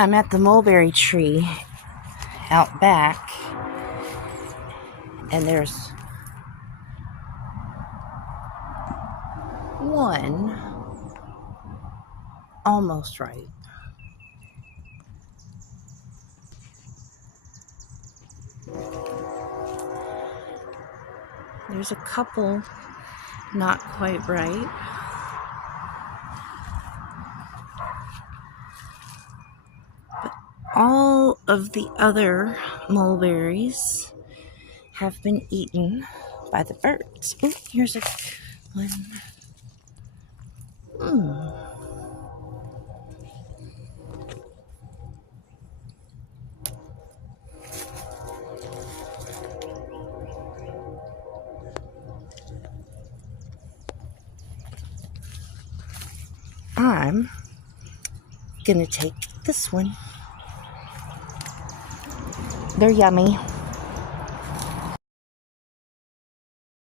I'm at the mulberry tree out back, and there's one almost ripe. There's a couple not quite ripe. But all of the other mulberries have been eaten by the birds. Oh, here's a one. I'm gonna take this one. They're yummy.